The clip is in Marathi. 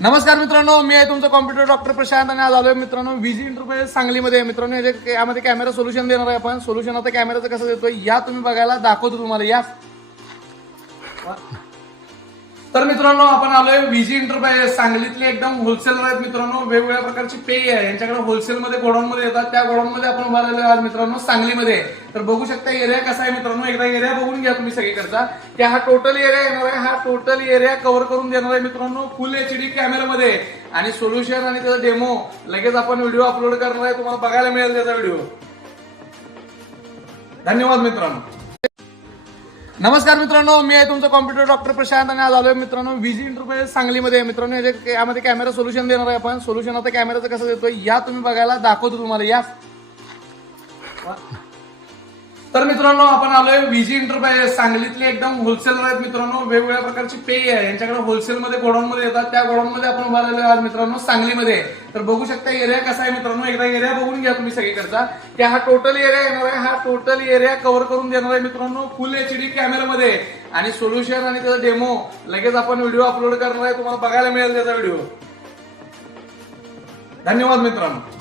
नमस्कार मित्रांनो, मी आहे तुमचा कॉम्प्युटर डॉक्टर प्रशांत आणि आज आलोय मित्रांनो व्हीजी इंटरप्राइजेस सांगलीमध्ये. मित्रांनो यामध्ये कॅमेरा सोल्युशन देणार आहे आपण. सोल्युशन आता कॅमेराचं कसं देतोय या तुम्ही बघायला दाखवतो तुम्हाला या. तर मित्रांनो आपण आलोय व्हीजी इंटरप्राइजेस सांगलीतले एकदम होलसेलर आहेत मित्रांनो. वेगवेगळ्या प्रकारची पेय आहे यांच्याकडे होलसेलमध्ये गोडाऊन मध्ये येतात. त्या गोडाऊन मध्ये आपण उभारलेलो आज मित्रांनो सांगलीमध्ये. तर बघू शकता एरिया कसा आहे मित्रांनो, एकदा एरिया बघून घ्या तुम्ही सगळीकडचा. की हा टोटल एरिया येणार आहे. हा टोटल एरिया कव्हर करून देणार आहे मित्रांनो फुल HD कॅमेरामध्ये. आणि सोल्युशन आणि त्याचा डेमो लगेच आपण व्हिडिओ अपलोड करणार आहे, तुम्हाला बघायला मिळेल त्याचा व्हिडिओ. धन्यवाद मित्रांनो. नमस्कार मित्रांनो, मी आहे तुमचा कॉम्प्युटर डॉक्टर प्रशांत आणि आज आलोय मित्रांनो व्हीजी इंटरप्राइजेस सांगलीमध्ये. मित्रांनो यामध्ये कॅमेरा सोल्युशन देणार आहे आपण. सोल्युशन आता कॅमेराचं कसं देतोय या तुम्ही बघायला दाखवतो तुम्हाला या. तर मित्रांनो आपण आलोय व्हीजी इंटरप्राइजेस सांगलीतले एकदम होलसेलर आहेत मित्रांनो. वेगवेगळ्या प्रकारची पेय आहे यांच्याकडे होलसेलमध्ये गोडाऊन मध्ये येतात. त्या गोडाऊन मध्ये आपण उभारलेलो आज मित्रांनो सांगलीमध्ये. तर बघू शकता एरिया कसा आहे मित्रांनो, एकदा एरिया बघून घ्या तुम्ही सगळीकडचा. की हा टोटल एरिया येणार आहे. हा टोटल एरिया कव्हर करून देणार आहे मित्रांनो फुल HD कॅमेरामध्ये. आणि सोल्युशन आणि त्याचा डेमो लगेच आपण व्हिडिओ अपलोड करणार आहे, तुम्हाला बघायला मिळेल त्याचा व्हिडिओ. धन्यवाद मित्रांनो.